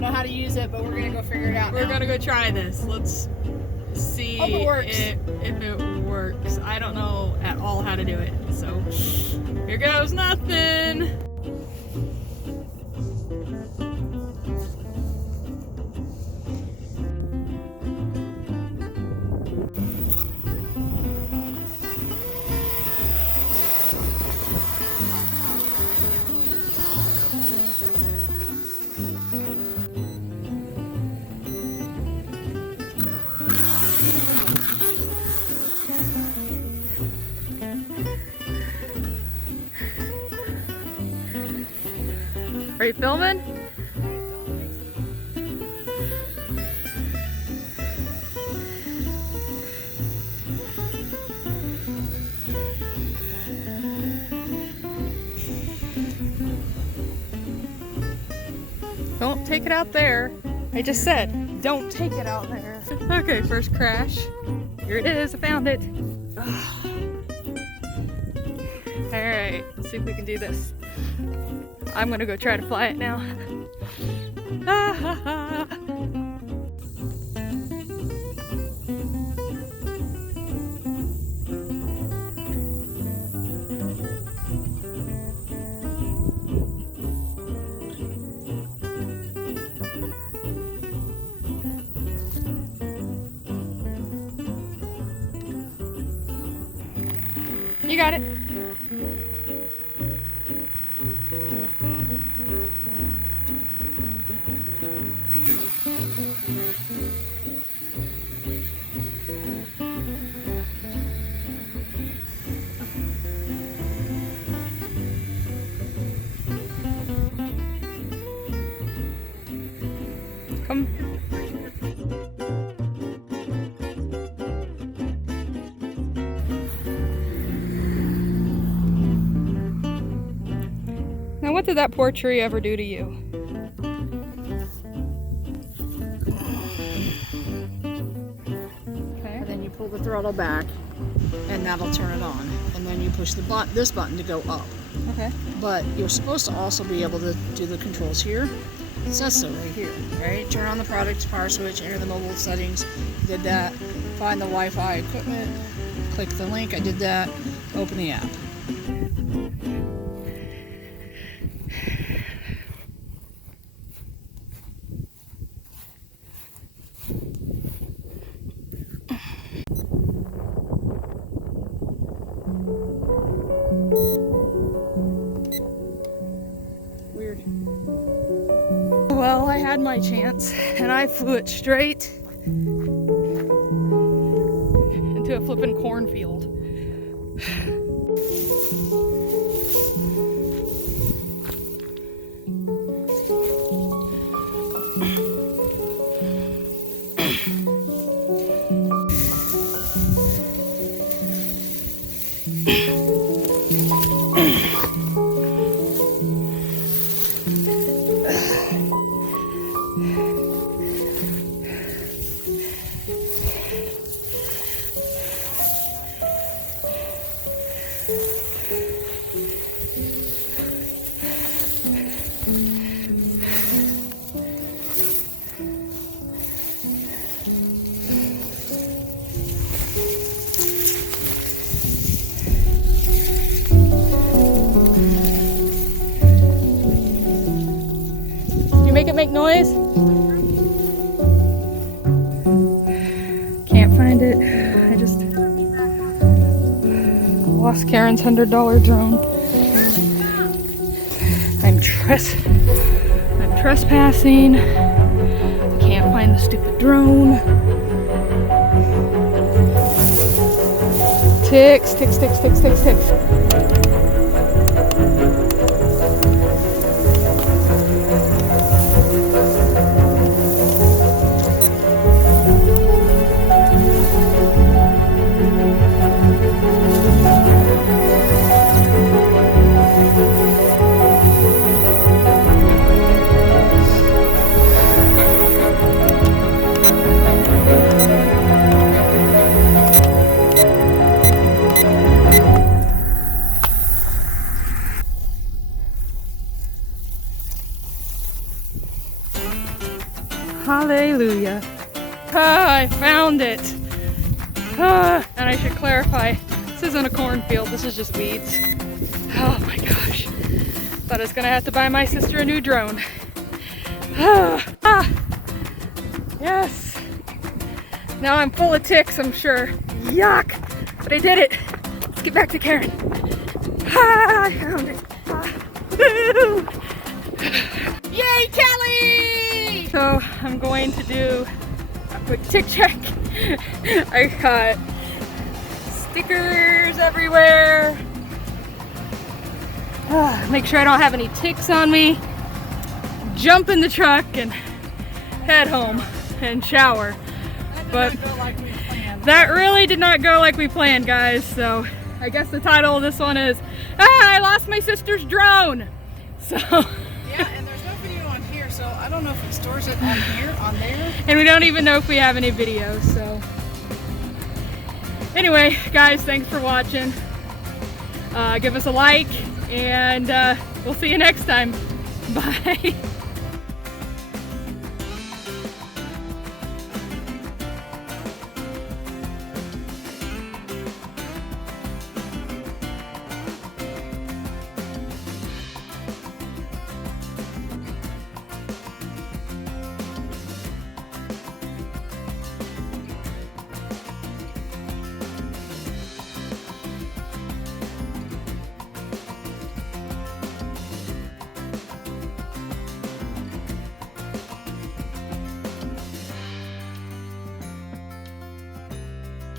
don't know how to use it, but we're gonna go figure it out. We're now. gonna go try this. Let's see Hope it works. if it works. I don't know at all how to do it. So here goes nothing. Are you filming? Don't take it out there. I just said, don't take it out there. Okay, first crash. Here it is, I found it. Alright, let's see if we can do this. I'm gonna go try to fly it now. You got it. Come. Now, what did that poor tree ever do to you? Okay. And then you pull the throttle back, and that'll turn it on. And then you push the this button to go up. Okay. But you're supposed to also be able to do the controls here. It says so right here, right? Turn on the product power switch, enter the mobile settings. Did that. Find the Wi-Fi equipment. Click the link. I did that. Open the app. Weird. Well, I had my chance, and I flew it straight into a flippin' cornfield. Make it make noise? Can't find it. I just lost Karen's $100 drone. I'm trespassing. Can't find the stupid drone. Ticks, ticks, ticks, ticks, ticks, ticks. Hallelujah. Ah, I found it. Ah, and I should clarify, this isn't a cornfield, this is just weeds. Oh my gosh. Thought I was gonna have to buy my sister a new drone. Yes. Now I'm full of ticks, I'm sure. Yuck. But I did it. Let's get back to Karen. I found it. Woo. Yay, Kelly! So I'm going to do a quick tick check. I got stickers everywhere. Make sure I don't have any ticks on me. Jump in the truck and head home and shower. But that really did not go like we planned, guys. So I guess the title of this one is, I lost my sister's drone. So. Yeah, and there's no video on here, so I don't know if it stores it on here, on there. And we don't even know if we have any videos, so. Anyway, guys, thanks for watching. Give us a like, and we'll see you next time. Bye.